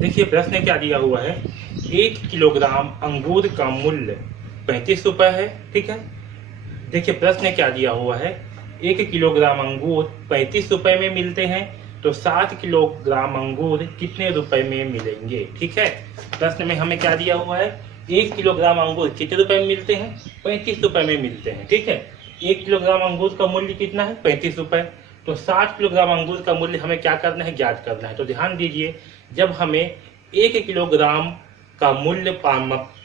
देखिए प्रश्न में क्या दिया हुआ है, 1 किलोग्राम अंगूर का मूल्य 35 रुपए है। ठीक है, देखिए प्रश्न में क्या दिया हुआ है, 1 किलोग्राम अंगूर 35 रुपए में मिलते हैं, तो 7 किलोग्राम अंगूर कितने रुपए में मिलेंगे। ठीक है, प्रश्न में हमें क्या दिया हुआ है, 1 किलोग्राम अंगूर कितने रुपए में मिलते हैं, 35 रुपए में मिलते हैं। ठीक है, 1 किलोग्राम अंगूर का मूल्य कितना है, 35 रुपए। तो 60 किलोग्राम अंगूर का मूल्य हमें क्या करना है, ज्ञात करना है। तो ध्यान दीजिए, जब हमें 1 किलोग्राम का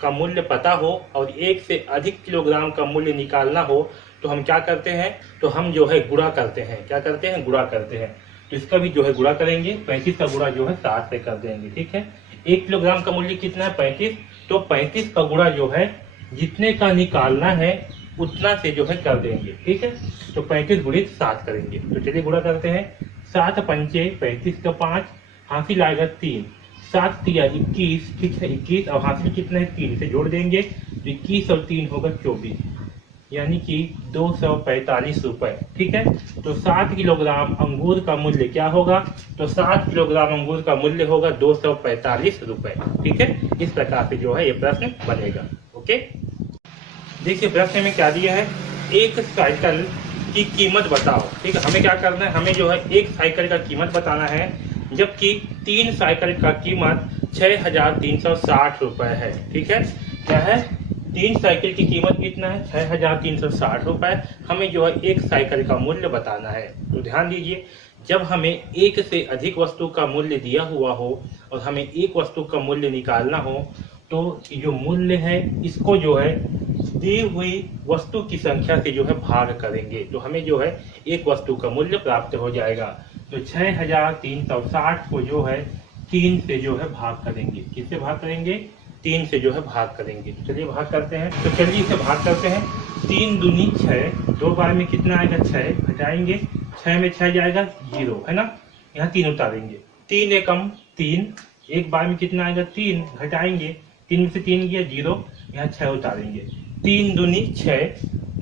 मूल्य पता हो और 1 से अधिक किलोग्राम का मूल्य निकालना हो, तो हम क्या करते हैं, तो हम जो है गुणा करते हैं। क्या करते हैं, गुणा करते हैं। तो इसका भी जो है गुणा करेंगे, 35 का गुणा जो है 60 से कर देंगे। ठीक है, 1 किलोग्राम का मूल्य कितना है, 35। तो 35 का गुणा जो है जितने का निकालना है उतना से जो है कर देंगे। ठीक है, तो 35 गुणित 7 करेंगे। तो चलिए गुणा करते हैं, 7 पंचे 35 का 5, हासिल आएगा 3, 7 तिया 21। ठीक है, 21 और हासिल कितना है 3, से जोड़ देंगे तो 21 और 3 होगा 24, यानी कि 245 रुपए। ठीक है, तो 7 किलोग्राम अंगूर का मूल्य क्या होगा, तो 7 किलोग्राम अंगूर का मूल्य होगा 245 रुपए। ठीक है, इस प्रकार से जो है ये प्रश्न बनेगा। ओके, देखिए प्रश्न में क्या दिया है, एक साइकिल की कीमत बताओ। ठीक है, हमें क्या करना है, हमें जो है एक साइकिल का कीमत बताना है, जबकि 3 साइकिल का कीमत 6360 रुपए है। ठीक है, क्या है, 3 साइकिल की कीमत कितना है, 6360 रुपए। हमें जो है एक साइकिल का मूल्य बताना है। तो ध्यान दीजिए, जब हमें एक से अधिक वस्तु का मूल्य दिया हुआ हो और हमें एक वस्तु का मूल्य निकालना हो, तो जो मूल्य है इसको जो है दी हुई वस्तु की संख्या से जो है भाग करेंगे, तो हमें जो है एक वस्तु का मूल्य प्राप्त हो जाएगा। तो 6360 को जो है 3 से जो है भाग करेंगे। किससे भाग करेंगे, 3 से जो है भाग करेंगे। तो चलिए भाग करते हैं, तो चलिए इसे भाग करते हैं। 3 दूनी 6, 2 बार में कितना आएगा 6, घटाएंगे, 6 में 6 जाएगा 0, है ना, यहाँ 3 उतारेंगे, 3 एकम 3, एक बार में कितना आएगा 3, घटाएंगे, 3 में से 3 गया 0, यहाँ 6 उतारेंगे, 3 दूनी 6,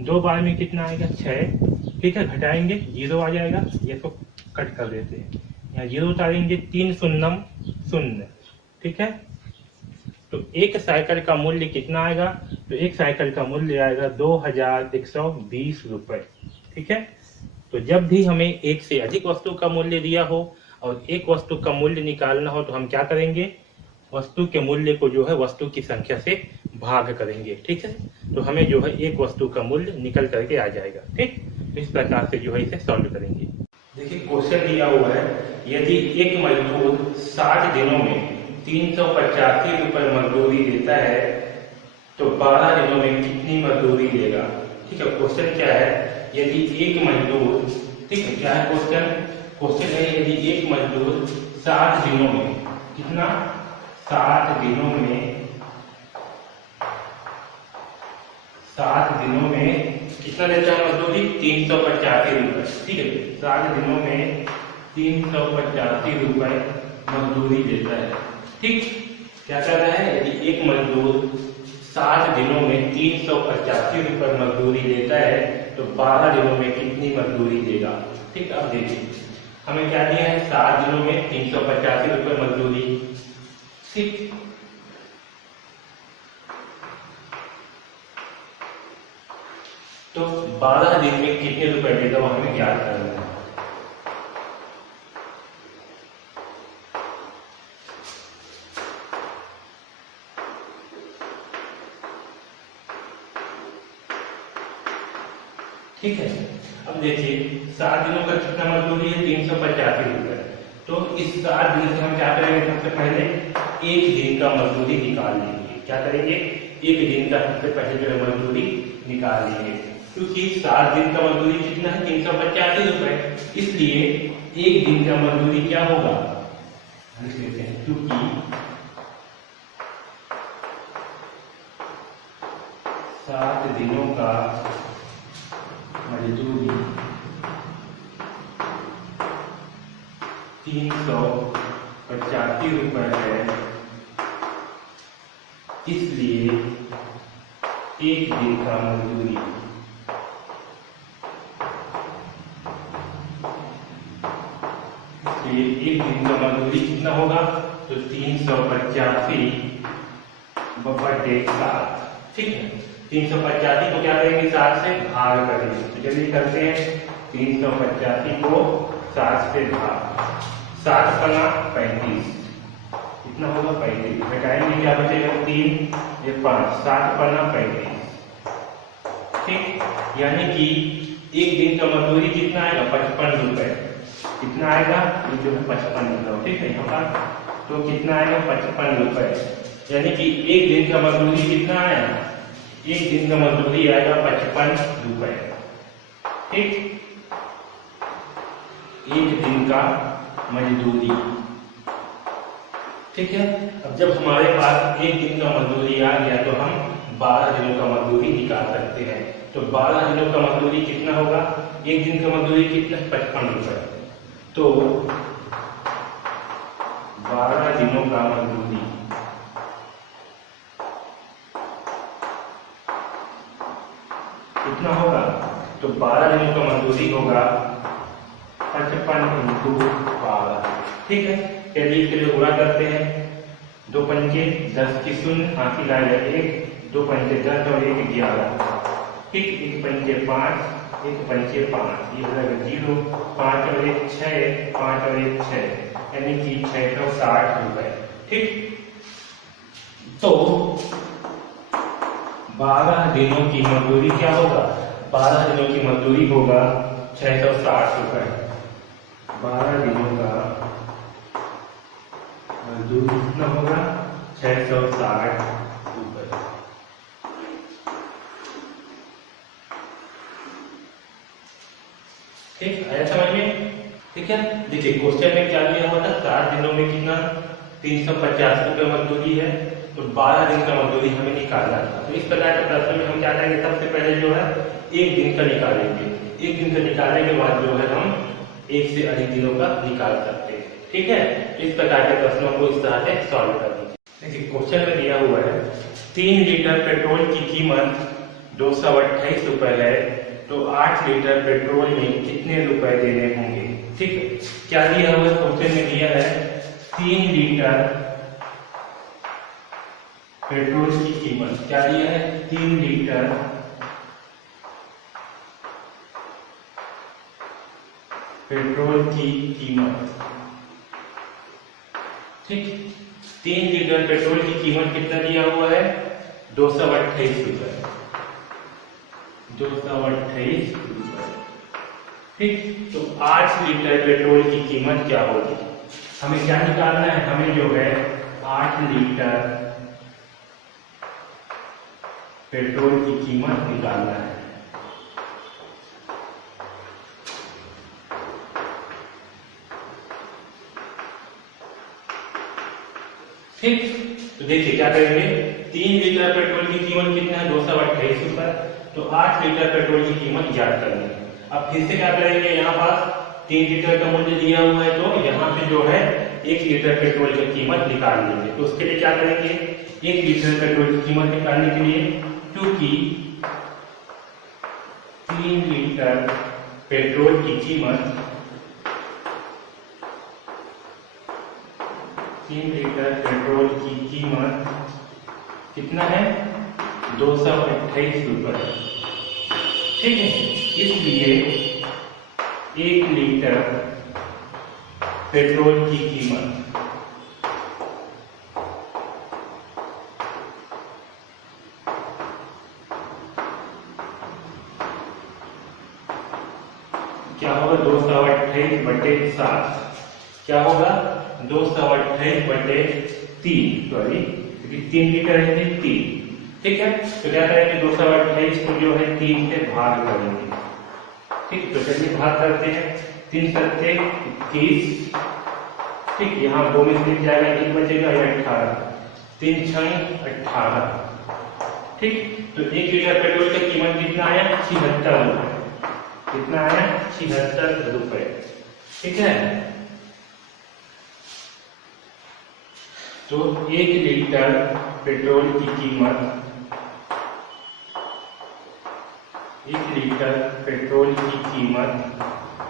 2 बार में कितना आएगा 6। ठीक है, घटाएंगे 0 आ जाएगा, ये तो कट कर देते हैं, यहाँ 0 उतारेंगे, 3 शून्यम 0। ठीक है, तो एक साइकिल का मूल्य कितना आएगा, तो एक साइकिल का मूल्य आएगा 2120 रुपए। ठीक है, तो जब भी हमें एक से अधिक वस्तु का मूल्य दिया हो और एक वस्तु का मूल्य निकालना हो, तो हम क्या करेंगे, वस्तु के मूल्य को जो है वस्तु की संख्या से भाग करेंगे। ठीक है, तो हमें जो है एक वस्तु का मूल्य निकल करके आ जाएगा। ठीक, इस प्रकार से जो है इसे सॉल्व करेंगे। देखिए क्वेश्चन दिया हुआ है, यदि एक मजदूर 60 दिनों में 385 रुपए मजदूरी देता है, तो 12 दिनों में कितनी मजदूरी देगा। ठीक है, क्वेश्चन क्या है, यदि एक मजदूर, ठीक है, क्या है क्वेश्चन, क्वेश्चन है यदि एक मजदूर 60 दिनों में, कितना, 60 दिनों में, 60 दिनों में कितना देता है मजदूरी, 385 रुपए। ठीक है, 60 दिनों में 385 रुपए मजदूरी देता है। ठीक, क्या कर रहा है, यदि एक मजदूर 60 दिनों में 385 रुपए मजदूरी देता है, तो 12 दिनों में कितनी मजदूरी देगा। ठीक, अब देखिए हमें क्या दिया है, 60 दिनों में 385 रुपए मजदूरी। ठीक, तो 12 दिन में कितने रुपए देगा वो हमें ज्ञात करना है। ठीक है, अब देखिए 7 दिनों का कितना मजदूरी है, 385 रुपए। तो इस 7 दिन से हम क्या करेंगे, सबसे पहले एक दिन का मजदूरी निकाल लेंगे। क्या करेंगे, एक दिन का सबसे पहले जो है मजदूरी निकाल लेंगे, क्योंकि 7 दिन का मजदूरी कितना है, 385 रुपए, इसलिए एक दिन का मजदूरी क्या होगा, क्योंकि 7 दिनों का मजदूरी 385 रुपए है, इसलिए एक दिन का मजदूरी एक दिन का मजदूरी कितना होगा, तो 385 बटे 7, ठीक है। 385 को क्या करेंगे, 7 से भाग करेंगे, तो चलिए करते हैं। 385 को 7 से भाग, 7 पना 35, कितना होगा 35, घटाएंगे क्या बचेगा 3, ये 5, 7 पना 35, ठीक। यानी कि एक दिन का मजदूरी कितना आएगा 55 रुपए, कितना आएगा ये जो है 55 रुपए, ठीक है यहाँ पर। तो कितना आएगा 55 रुपए, यानी कि एक दिन का मजदूरी कितना आया, एक दिन का मजदूरी आएगा 55 रुपए, ठीक। एक दिन का मजदूरी, ठीक है। अब जब हमारे पास एक दिन का मजदूरी आ गया तो हम 12 दिनों का मजदूरी निकाल सकते हैं। तो 12 दिनों का मजदूरी कितना होगा, एक दिन का मजदूरी कितना 55 रुपए, तो 12 दिनों का मजदूरी कितना होगा, तो 12 दिनों का मजदूरी होगा 55 × 12, ठीक है। चलिए इसके लिए गुणा करते हैं। 2 पंचे 10 की शून्य, हाथी लाएगा 1, 2 पंचे 10 और 1 11, ठीक। 1 पंचे 5, 1 पंचे 5, ये हो जाएगा 0, 5 और 1 6, 5 और 1 6, यानी कि 660 रुपए, ठीक। तो 12 दिनों की मजदूरी क्या होगा, 12 दिनों की मजदूरी होगा 660 रुपए। 12 दिनों का मजदूरी कितना होगा 660 रुपए, ठीक। आया समझ में, ठीक है। देखिए क्वेश्चन में क्या दिया हुआ था, 7 दिनों में कितना 350 रुपए मजदूरी है, तो 12 दिन का मजदूरी हमें निकालना था। तो इस प्रकार के प्रश्न में हम क्या करेंगे, सबसे पहले जो है एक दिन का निकालेंगे, एक दिन का निकालने के बाद जो है हम एक से अधिक दिनों का निकाल सकते हैं, ठीक है। इस प्रकार के प्रश्नों को इस तरह से सॉल्व कर दीजिए। देखिए क्वेश्चन में दिया हुआ है 3 लीटर पेट्रोल की कीमत 228 रुपए है, तो 8 लीटर पेट्रोल में कितने रुपए देने होंगे, ठीक है। क्या दिया हुआ है, क्वेश्चन में दिया है 3 लीटर पेट्रोल की कीमत, क्या दिया है 3 लीटर पेट्रोल की कीमत, ठीक। 3 लीटर पेट्रोल की कीमत कितना दिया हुआ है 228 रुपए, 228 रुपए, ठीक। तो 8 लीटर पेट्रोल की कीमत क्या होगी, हमें क्या निकालना है, हमें जो है 8 लीटर पेट्रोल की कीमत निकालना है, ठीक। तो देखिए क्या करेंगे, 3 लीटर पेट्रोल की कीमत कितना है 228 रुपए, तो 8 लीटर पेट्रोल की कीमत ज्ञात करनी है। अब फिर से क्या करेंगे, यहाँ पास 3 लीटर का मूल्य दिया हुआ है, तो यहाँ पे जो है 1 लीटर पेट्रोल की कीमत निकाल लेंगे। तो उसके लिए क्या करेंगे, 1 लीटर पेट्रोल की कीमत निकालने के लिए, क्योंकि 3 लीटर पेट्रोल की कीमत 3 लीटर पेट्रोल की कीमत कितना है 228 रुपए, ठीक है। इसलिए 1 लीटर पेट्रोल की कीमत क्या होगा 228 बटे 7, क्या होगा 228 बटे 3, सॉरी 3 लीटर है 3, ठीक है। तो क्या करेंगे 228 को जो है 3 से भाग करेंगे, ठीक। तो चलिए भाग करते हैं, 3 सत्ते 21, ठीक। यहाँ 2 में से जाएगा 1 बचेगा, 18, 3 छंग 18, ठीक। तो 1 लीटर पेट्रोल की कीमत कितना आया 76 रुपए, कितना आया 76 रुपए, ठीक है। तो 1 लीटर पेट्रोल की कीमत 1 लीटर पेट्रोल की कीमत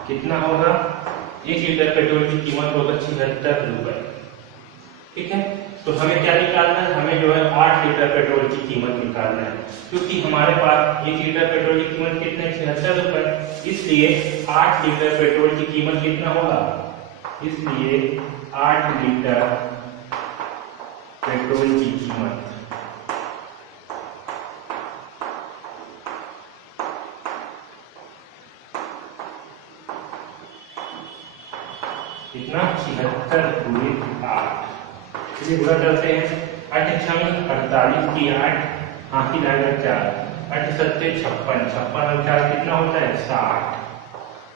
कितना होगा, 1 लीटर पेट्रोल की कीमत होगा 76 रुपए, ठीक है। तो हमें क्या निकालना है, हमें जो है 8 लीटर पेट्रोल की कीमत निकालना है, क्योंकि हमारे पास 1 लीटर पेट्रोल की कीमत कितने 76 रुपए, इसलिए 8 लीटर पेट्रोल की कीमत कितना होगा, इसलिए 8 लीटर पेट्रोल की कीमत कितना 76 गुणे 8, चलिए गुणा करते हैं। 8 छंग 48 की 8, हाथ की लागत 4, 8 सत्ते 56, 56 और 4 कितना होता है 60,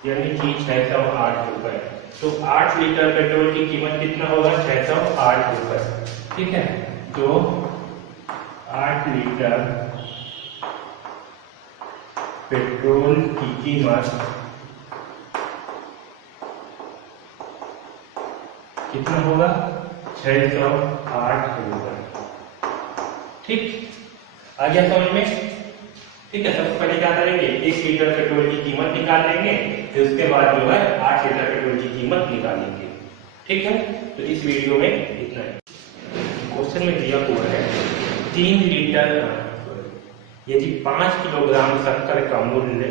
यानी कि 608 रुपए। तो 8 लीटर पेट्रोल की कीमत कितना होगा 608 रुपए, ठीक है। तो 8 लीटर पेट्रोल की कीमत कितना होगा 608 रुपए, ठीक। आ गया समझ में, ठीक है। सबसे पहले क्या करेंगे, 1 लीटर पेट्रोल की कीमत निकाल लेंगे, फिर उसके बाद जो है 8 लीटर पेट्रोल की कीमत निकालेंगे, ठीक है। तो इस वीडियो में इतना है। क्वेश्चन में दिया हुआ है 3 लीटर, यदि 5 किलोग्राम शक्कर का मूल्य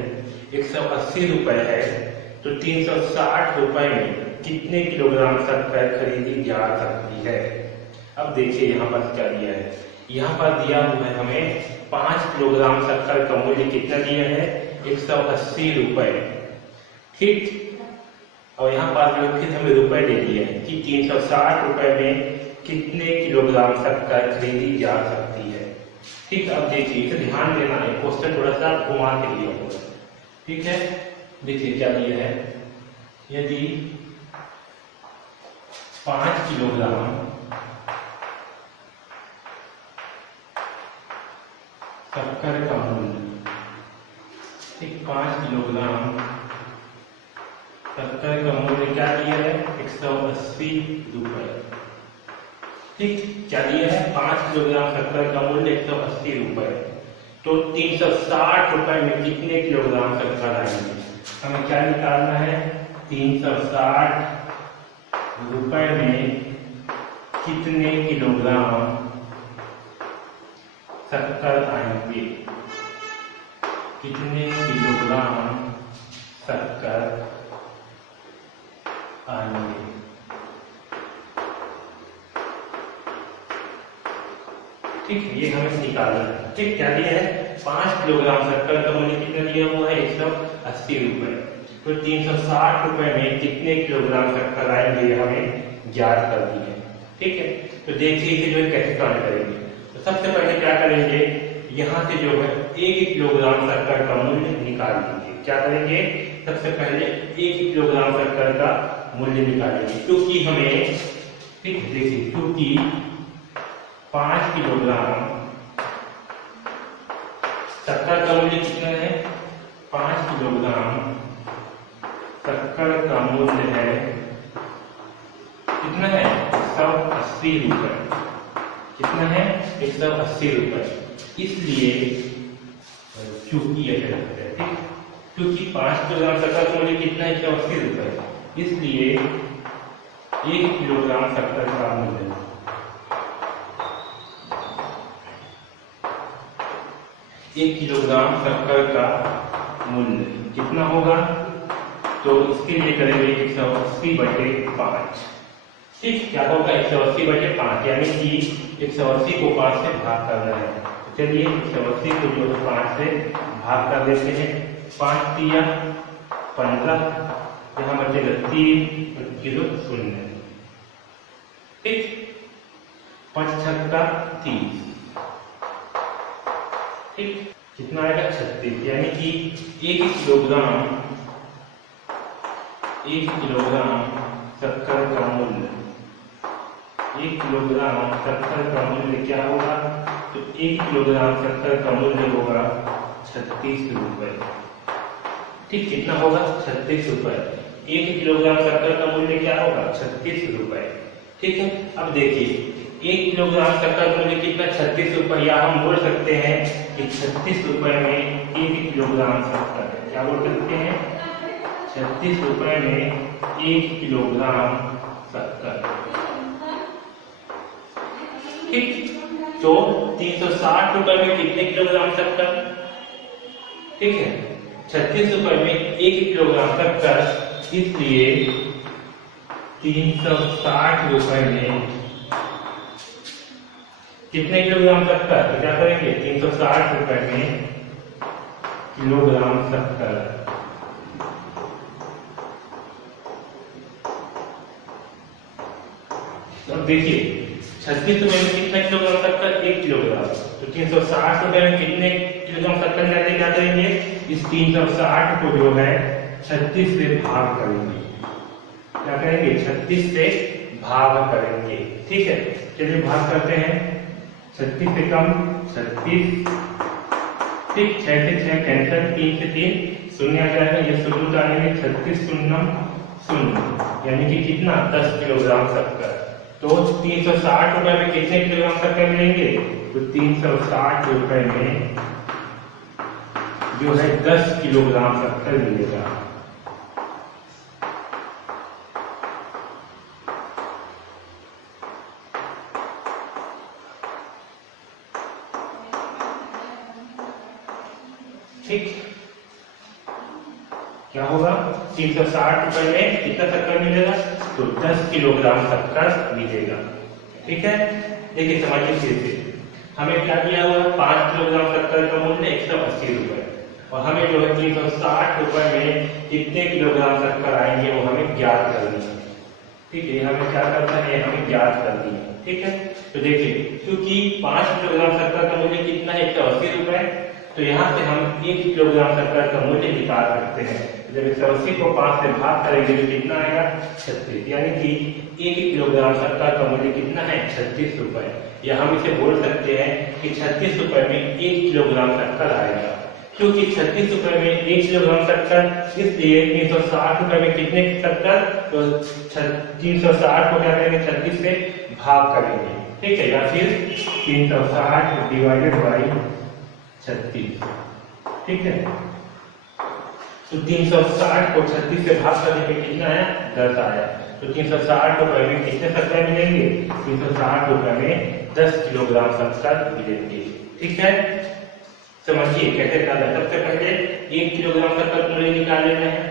180 रुपए है तो 360 रुपए में कितने किलोग्राम शक्कर खरीदी जा सकती है। अब देखिए यहाँ पर क्या दिया है, यहाँ पर दिया हुआ है हमें 5 किलोग्राम शक्कर का मूल्य कितना दिया है 180 रुपए, ठीक। और यहाँ पर जो फिर हमें रुपए दे दिए हैं कि 360 रुपए में कितने किलोग्राम शक्कर खरीदी जा सकती है, ठीक। अब देखिए इसे ध्यान देना है, क्वेश्चन थोड़ा सा घुमा के दिया हुआ, ठीक है। देखिए क्या दिया है, यदि 5 किलोग्राम शक्कर का मूल्य, ठीक, 5 किलोग्राम शक्कर का मूल्य क्या दिया है 180 रुपए, ठीक। क्या दिया है 5 किलोग्राम शक्कर का मूल्य 180 रुपए, तो 360 रुपए में कितने किलोग्राम शक्कर आएंगे, हमें क्या निकालना है 360 रुपए में कितने किलोग्राम शक्कर आएंगे, कितने किलोग्राम शक्कर आएंगे, ठीक। ये हमें निकालना है, ठीक। क्या दिया है 5 किलोग्राम शक्कर का मूल्य कितना दिया हुआ है 180 रुपए, तो 360 रुपए में कितने किलोग्राम शक्कर आएंगे हमें ज्ञात कर दी है, ठीक है। तो देखिए इसे जो है कैसे काम करेंगे। तो सबसे पहले क्या करेंगे, यहाँ से जो है 1 किलोग्राम शक्कर का मूल्य निकाल लेंगे। क्या करेंगे, सबसे पहले 1 किलोग्राम शक्कर का मूल्य निकालेंगे, क्योंकि हमें, ठीक, देखिए क्योंकि 5 किलोग्राम शक्कर का मूल्य कितना है 5 किलोग्राम शक्कर का मूल्य है कितना है 180 रुपए, कितना है 180 रुपए, इसलिए चूंकि ऐसे लगता है, ठीक, क्योंकि 5 किलोग्राम शक्कर का मूल्य कितना है 180 रुपए, इसलिए 1 किलोग्राम शक्कर का मूल्य 1 किलोग्राम शक्कर का मूल्य कितना होगा, तो इसके लिए करेंगे 180/5, ठीक। क्या होगा 180/5, यानी कि 180 को 5 से भाग करना है। तो चलिए 180 को जो है 5 से भाग कर देते हैं, 5 तिया 15, यहाँ बचेगा 3 किलो 0, ठीक। 5 छक्का 30, ठीक, कितना आएगा 36, यानी कि 1 किलोग्राम शक्कर का मूल्य, 1 किलोग्राम शक्कर का मूल्य क्या होगा, तो 1 किलोग्राम शक्कर का मूल्य होगा 36 रुपए, ठीक। कितना होगा 36 रुपए, 1 किलोग्राम शक्कर का मूल्य क्या होगा 36 रुपए, ठीक है। अब देखिए 1 किलोग्राम शक्कर का मूल्य कितना 36 रुपए, या हम बोल सकते हैं कि 36 रुपए में 1 किलोग्राम शक्कर, क्या बोल सकते हैं 36 रुपए में 1 किलोग्राम शक्कर, ठीक। तो 360 रुपए में कितने किलोग्राम शक्कर? ठीक है, 36 रुपए में 1 किलोग्राम शक्कर, इसलिए 360 रुपए में कितने किलोग्राम शक्कर? तो क्या करेंगे, 360 रुपए में किलोग्राम शक्कर। अब देखिए 36 रुपए में कितना किलोग्राम शक्कर? 1 किलोग्राम। तो 360 रुपए में कितने किलोग्राम शक्कर जाते? क्या करेंगे, इस 360 को जो है 36 से भाग करेंगे। क्या करेंगे, 36 से भाग करेंगे। ठीक है, चलिए भाग करते हैं। 36 से कम 36, ठीक, 6 से 6 कैंसिल, 3 से 3 शून्य आ जाएगा, ये शून्य उतारेंगे, 36 शून्यम शून्य, यानी कि कितना, 10 किलोग्राम शक्कर। तो 360 रुपए में कितने किलोग्राम शक्कर मिलेंगे? तो 360 रुपए में जो है 10 किलोग्राम शक्कर मिलेगा। ठीक, क्या होगा, 360 रुपए में कितना शक्कर मिलेगा? तो 10 किलोग्राम शक्कर मिलेगा। ठीक है, देखिए समझिए फिर से, हमें क्या दिया हुआ है, 5 किलोग्राम शक्कर का मूल्य 180 रुपए, और हमें जो है 360 रुपए में कितने किलोग्राम शक्कर आएंगे वो हमें ज्ञात करनी है। ठीक है, हमें क्या करना है, हमें ज्ञात करनी है। ठीक है, तो देखिए क्योंकि 5 किलोग्राम शक्कर का मूल्य कितना है, 180 रुपए, तो यहाँ से हम 1 किलोग्राम शक्कर का मूल्य निकाल सकते हैं। जब 180 को 5 से भाग करेंगे तो कितना आएगा, 36, यानी कि 1 किलोग्राम शक्कर का मूल्य कितना है, 36 रुपए। या हम इसे बोल सकते हैं कि 36 रुपए में 1 किलोग्राम शक्कर आएगा। क्योंकि 36 रुपए में 1 किलोग्राम शक्कर, इसलिए 360 रुपए में कितने शक्कर, तो 360 को क्या करेंगे, 36 से भाग करेंगे। ठीक है, या फिर 360 डिवाइडेड बाई 36। ठीक है, तो 360 को 36 से भाग करने पे कितना आया, 10 आया। तो 360 रुपए में कितने शक्कर मिलेंगे, 360 रुपए में 10 किलोग्राम शक्कर मिलेंगे। ठीक है, समझिए कैसे करना है। सबसे पहले 1 किलोग्राम शक्कर का मूल्य निकाल लेना है,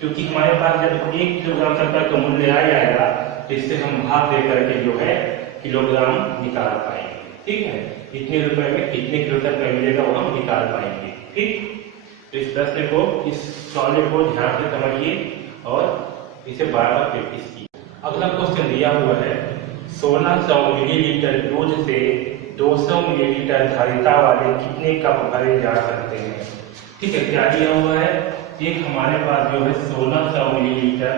क्योंकि हमारे पास जब 1 किलोग्राम शक्कर का मूल्य आ जाएगा तो इससे हम भाग दे करके जो है किलोग्राम निकाल पाएंगे। ठीक है, इतने रुपए में कितने किलो शक्कर मिलेगा वो हम निकाल पाएंगे। ठीक, तो इस प्रश्न को, इस सवाल को ध्यान से समझिए और इसे बार-बार प्रैक्टिस कीजिए। अगला क्वेश्चन दिया हुआ है, 1600 मिलीलीटर दूध से 200 मिलीलीटर धारिता वाले कितने कप भरे जा सकते हैं? ठीक है, क्या दिया हुआ है, एक हमारे पास जो है 1600 मिलीलीटर,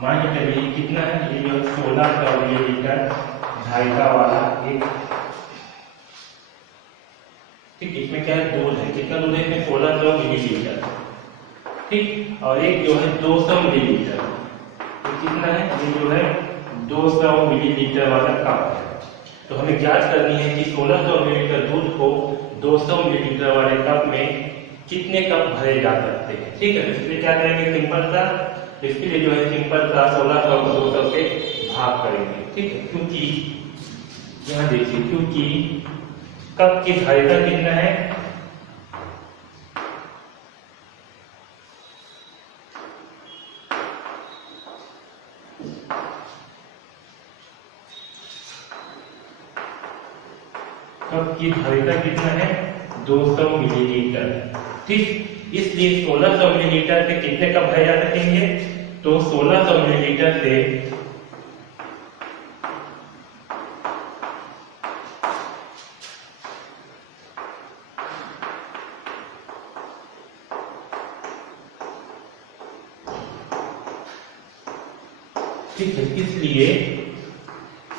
मान के चलिए कितना है, ये जो 1600 मिलीलीटर धारिता वाला एक, ठीक, इसमें क्या है, दूध है, कितना दूध है इसमें, 1600 मिलीलीटर। ठीक, और एक जो है 200 मिलीलीटर, तो कितना है, ये जो है 200 मिलीलीटर वाला कप है। तो हमें ज्ञात करनी है कि 1600 मिलीलीटर दूध को 200 मिलीलीटर वाले कप में कितने कप भरे जा सकते हैं। ठीक है, तो इसलिए क्या करेंगे, सिंपल सा, इसके लिए जो है सिंपल सा 1600 को 200 से भाग करेंगे। ठीक है, क्योंकि यहाँ देखिए, क्योंकि कप की धारिता कितना है, कप की धारिता कितना है, 200 मिलीलीटर। ठीक, इसलिए 1600 मिलीलीटर से कितने कप भरे जा सकेंगे, तो 1600 मिलीलीटर से ठीक है, इसलिए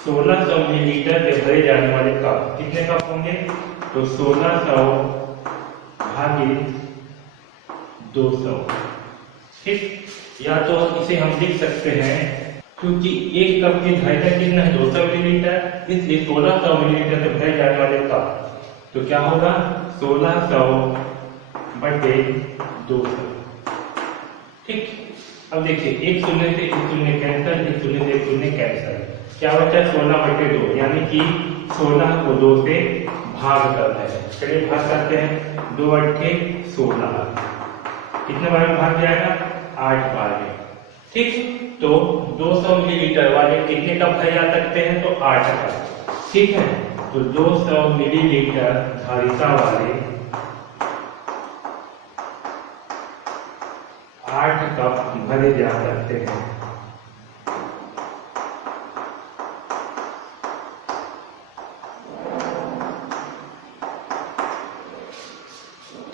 1600 मिलीलीटर से भरे जाने वाले कप कितने कप होंगे, तो 1600 भागे 200। ठीक, या तो इसे हम लिख सकते हैं, क्योंकि एक कप की धारिता कितना है, 200 मिलीलीटर, इसलिए 1600 मिलीलीटर से भरे जाने वाले कप, तो क्या होगा, 1600 बटे 200। ठीक, अब देखिए, एक शून्य से एक शून्य कैंसिल, एक शून्य से एक शून्य कैंसिल, क्या बचा, 16 बटे 2, यानी कि 16 को 2 से भाग करते हैं। चलिए भाग करते हैं। 2 अट्ठे 16, कितने बार में भाग जाएगा? 8 बार में। ठीक, तो 200 मिलीलीटर वाले कितने कप भरे जा सकते हैं? तो 8 कप। ठीक है, तो 200 मिलीलीटर धारिता वाले 8 कप भरे जा सकते हैं।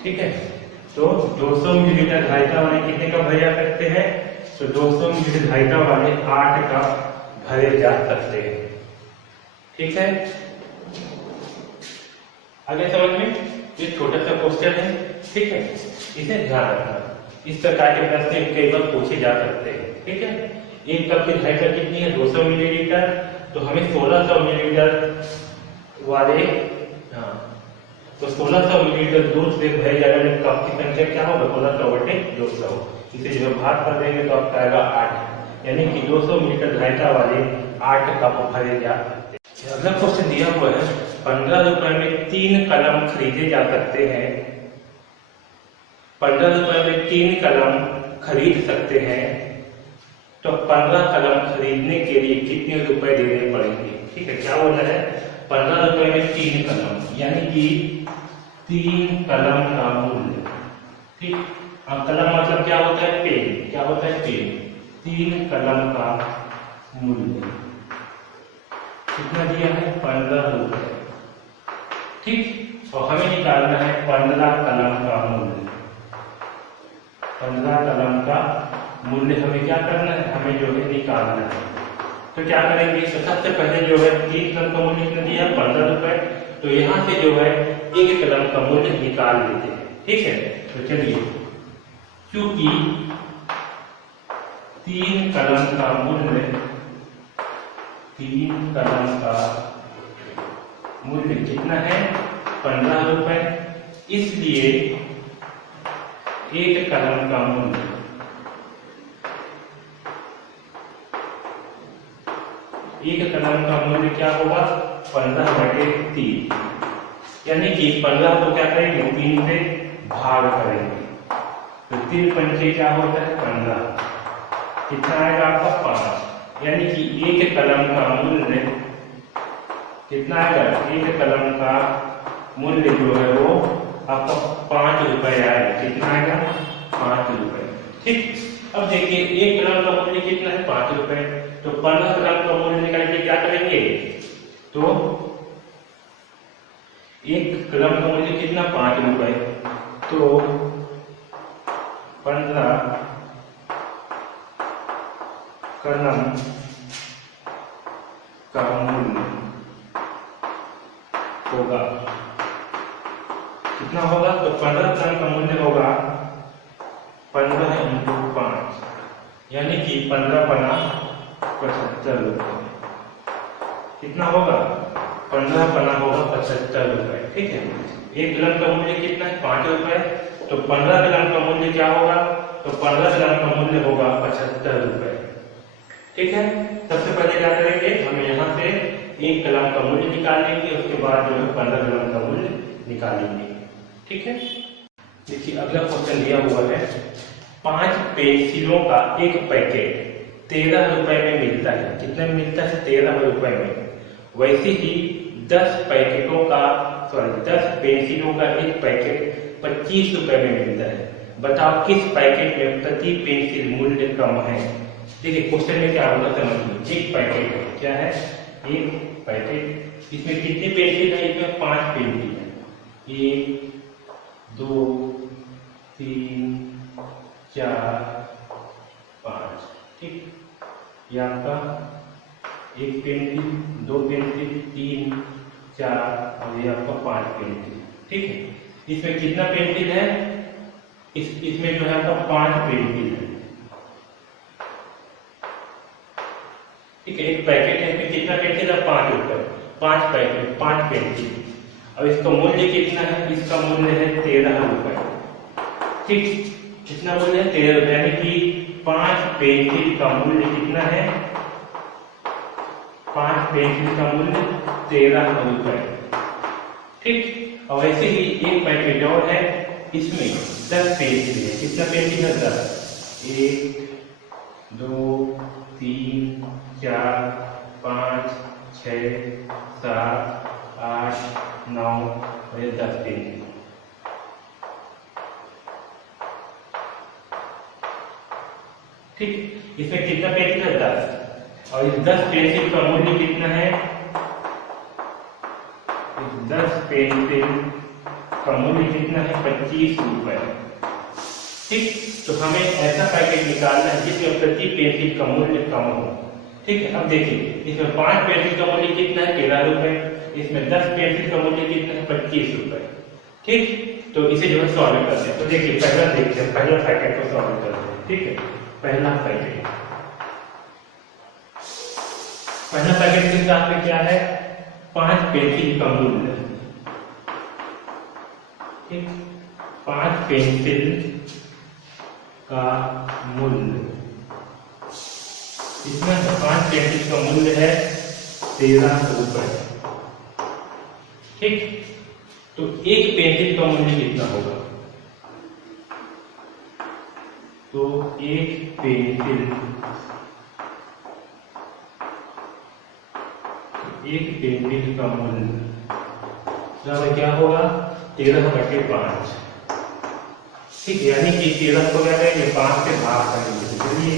ठीक है, तो 200 मिलीलीटर धारिता वाले कितने कप भरे जा सकते हैं? तो 200 मिलीलीटर धारिता वाले 8 कप भरे जा सकते हैं। ठीक है, आगे समझ में ये छोटा सा क्वेश्चन है। ठीक है, इसे ध्यान रखना। इस प्रकार के प्रश्न कई बार पूछे जा सकते हैं। ठीक है, एक कप की धारिता कितनी है? 200 मिलीलीटर। तो हमें 1600 मिलीलीटर वाले, हाँ, तो 1600 मिलीलीटर दूध से भरे जाने वाले कप की संख्या क्या होगा? 1600 बटे 200। इसे जो भाग कर देंगे तो आपका आएगा 8, यानी कि 200 मिलीलीटर धारिता वाले 8 कप भरे जा सकते हैं। अगला क्वेश्चन दिया हुआ है, 15 रुपए में 3 कलम खरीदे जा सकते हैं। 15 रुपए में 3 कलम खरीद सकते हैं, तो 15 कलम खरीदने के लिए कितने रुपए देने पड़ेंगे? ठीक है, क्या बोला है? 15 रुपए में 3 कलम, यानी कि 3 कलम का मूल्य। ठीक, अब कलम मतलब क्या होता है? पेन। क्या होता है? पेन। 3 कलम का मूल्य कितना दिया है? 15 रुपए। ठीक, और हमें निकालना है 15 कलम का मूल्य। 15 कलम का मूल्य हमें क्या करना है? हमें जो है निकालना है। तो क्या करेंगे? तो सबसे पहले जो है 3 कलम का मूल्य कितना दिया? 15 रुपए। तो यहाँ से जो है 1 कलम का मूल्य निकाल लेते हैं। ठीक है, तो चलिए, क्योंकि 3 कलम का मूल्य, 3 कलम का मूल्य कितना है? 15 रुपए। इसलिए 1 कलम का मूल्य, 1 कलम का मूल्य क्या होगा? 15 बटे 3, यानी कि 15 को क्या करेंगे? 3 से भाग करेंगे। तो 3 पंचे क्या होता है? 15। कितना आएगा आपका? 5, यानी कि 1 कलम का मूल्य कितना आएगा? 1 कलम का मूल्य जो है वो आपका 5 रुपए आएगा। कितना आएगा? 5 रुपए। ठीक, अब देखिए 1 कलम का मूल्य कितना है? 5 रुपए। तो 15 कलम का मूल्य निकाल के क्या करेंगे? तो 1 कलम का मूल्य कितना? 5 रुपए। तो 15 कलम का मूल्य होगा कितना होगा? तो 15 कलम का मूल्य होगा 15 × 5, यानी कि 15 बना 75 रुपए। कितना होगा? 15 बना होगा 75 रुपए। ठीक है, 1 कलम का मूल्य कितना है? 5 रुपए। तो 15 कलम का मूल्य क्या होगा? तो 15 कलम का मूल्य होगा 75 रुपए। ठीक है, सबसे पहले क्या करेंगे? हम यहाँ से 1 कलम का मूल्य निकाल लेंगे, उसके बाद जो है 15 कलम का मूल्य निकालेंगे। ठीक है, देखिए अगला क्वेश्चन दिया हुआ है, 5 पेंसिलों का एक पैकेट 13 रुपए में मिलता है। कितने में मिलता है? 13 रुपए में। वैसे ही 10 पैकेटों का, सॉरी 10 पेंसिलों का एक पैकेट 25 रुपए में मिलता है। बताओ किस पैकेट में प्रति पेंसिल मूल्य कम है? देखिए क्वेश्चन में क्या होगा समझिए। एक पैकेट है, क्या है? एक पैकेट, इसमें कितनी पेंसिल है? इसमें 5 पेंसिल है। 1 2 3 4 5। ठीक, ये आपका एक पेंसिल, 2 पेंसिल, 3 4 और ये आपका 5 पेंसिल। ठीक है, इसमें कितना पेंसिल है? इसमें जो है आपका 5 पेंसिल है। ठीक है, एक पैकेट है, इसमें कितना पेंसिल है? 5 रुपए। 5 पैकेट, 5 पेंसिल। अब इसका मूल्य कितना है? इसका मूल्य है 13 रुपए। ठीक, कितना मूल्य है? 13 रुपए, यानी कि 5 पेंसिल का मूल्य कितना है? 5 पेंसिल का मूल्य 13 रुपए। ठीक, और ऐसे ही एक पैकेट और है, इसमें 10 पेंसिल है। कितना पेंसिल है? 10। 1 2 3 4 5 6 7 8 9 और ये 10 पेंसिल। ठीक, इसमें कितना पेंसिल है? 10। और इस 10 पेंसिल का मूल्य कितना है? इस 10 पेंसिल का मूल्य कितना है? 25 रुपए। ठीक, तो हमें ऐसा पैकेट निकालना है जिसमें प्रति पेंसिल का मूल्य कम हो। ठीक है, अब देखिए इसमें 5 पेंसिल का मूल्य कितना है? 13 रुपए। इसमें 10 पेंसिल का मूल्य कितना है? 25 रुपए। ठीक, तो इसे जो है सॉल्व करते हैं। तो देखिए पहला देखते हैं, पहला पैकेट को सॉल्व करते हैं। ठीक है, पहला पैकेट के साथ में क्या है? 5 पेंसिल का मूल्य। ठीक, 5 पेंसिल का मूल्य कितना है? 5 पेंसिल का मूल्य है 13 रुपए। ठीक, तो एक पेंसिल का मूल्य कितना होगा? तो एक पेंसिल का मूल्य बराबर क्या होगा? 13/5। ठीक, यानी कि 13 को क्या करेंगे? 5 से भाग करेंगे। चलिए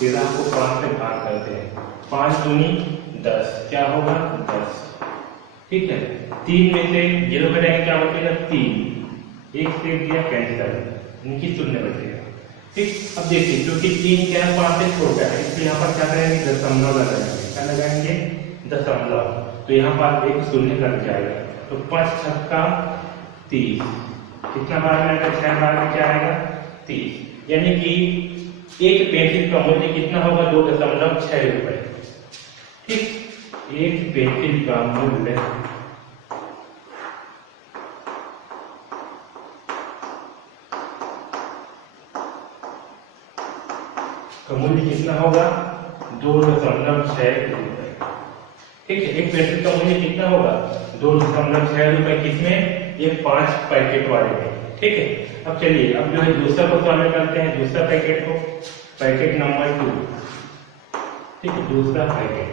13 को 5 से भाग करते हैं। 5 दूनी 10, क्या होगा? 10। ठीक है, 3 में से 0 घटाएंगे, क्या बचेगा? 3। 1 से दिया कैंसिल, इनकी शून्य बचेगा। ठीक, अब देखिए क्योंकि 3 क्या है? 5 से छोटा है, इसलिए यहाँ पर क्या करेंगे? दशमलव लगाएंगे। क्या लगाएंगे? दशमलव। तो यहाँ पर एक शून्य लग जाएगा। तो 5 छक्का 30। कितना बार में आएगा? 6 बार में क्या आएगा? 30। यानी कि एक पेंसिल का मूल्य कितना होगा? 2.6 रुपए। ठीक, एक पेंसिल का मूल्य कितना होगा? 2.6 रुपए। ठीक है, एक पेंसिल का मूल्य कितना होगा? 2.6 रुपए। किसमें? ये 5 पैकेट वाले में। ठीक है, अब चलिए अब जो है दूसरा को सॉल्व करते हैं। दूसरा पैकेट को, पैकेट नंबर 2। ठीक है, दूसरा पैकेट,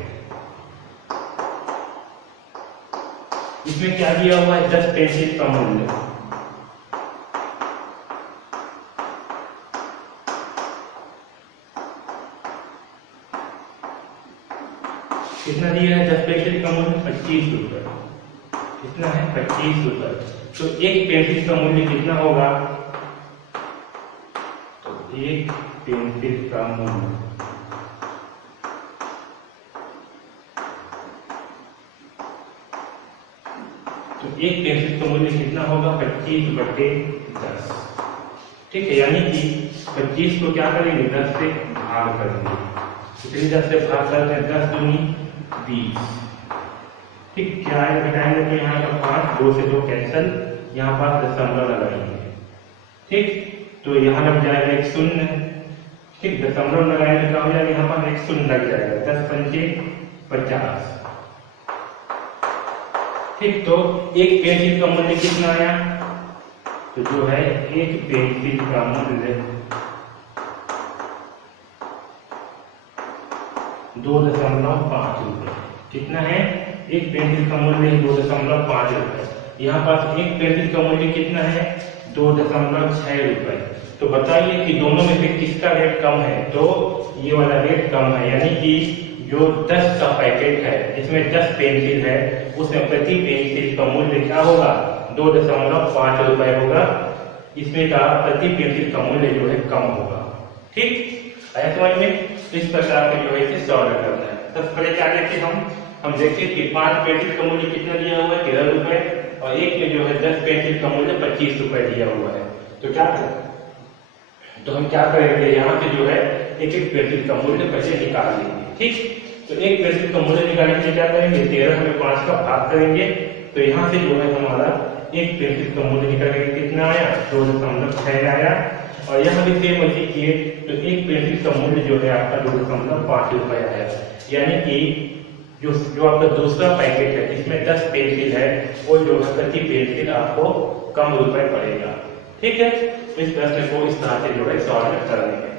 इसमें क्या दिया हुआ है? 10 पेंसिल का मूल्य। कितना दिया है? 10 पेंसिल का मूल्य 25 रुपए। कितना है? 25 रुपए। तो एक पेंसिल का मूल्य कितना होगा? तो एक पेंसिल का मूल्य कितना होगा? 25/10। ठीक है, यानी कि 25 को क्या करेंगे? 10 से भाग करेंगे। कितनी 10 से भाग करते हैं? 10 दूनी 20। ठीक, क्या है? घटाएंगे तो यहाँ का 5, 2 से 2 कैंसिल, यहाँ पास दशमलव लगाएंगे। ठीक, तो यहाँ लग जाएगा एक शून्य। ठीक, दशमलव लगाएंगे क्या हो जाएगा? यहाँ पर एक शून्य लग जाएगा। 10 पंचे 50। ठीक, तो एक पेंसिल का मूल्य कितना आया? तो जो है एक पेंसिल का मूल्य 2.5 रुपए। कितना है? एक पेंसिल का मूल्य 2.5 रुपए। यहाँ पास एक पेंसिल का मूल्य कितना है? 2.6 रुपए। तो बताइए कि दोनों में से किसका रेट कम है? तो ये वाला रेट कम है, यानी कि जो 10 का पैकेट है इसमें 10 पेंसिल है, उसमें प्रति पेंसिल का मूल्य क्या होगा? 2.5 रुपए होगा। इसमें का प्रति पेंसिल का मूल्य जो है कम होगा। ठीक, आया समझ में? इस प्रकार के जो है इसे सॉल्व करना है। सबसे पहले क्या देखिए हम देखिए कि 5 पेंसिल का मूल्य कितना दिया हुआ है? 13 रुपए, और एक में जो है 10 पेंसिल का मूल्य 25 रुपए दिया हुआ है। तो क्या करें? तो हम क्या करेंगे? यहाँ से जो है एक एक पेंसिल का मूल्य पहले निकाल लेंगे। ठीक, तो एक पेंसिल का मूल्य निकालने के लिए क्या करेंगे? 13 में 5 का भाग करेंगे। तो यहाँ से जो है हमारा एक पेंसिल का मूल्य निकालेंगे, कितना आया? 2.6 आया। और यहाँ भी सेम वैसे किए तो एक पेंसिल का मूल्य जो है आपका 2.5 रुपए आया। यानी कि जो आपका दूसरा पैकेट है जिसमें 10 पेंसिल है, वो जो है प्रति पेंसिल आपको कम रुपए पड़ेगा। ठीक है, इस प्रश्न को इस तरह से जो है सॉल्व कर लेंगे।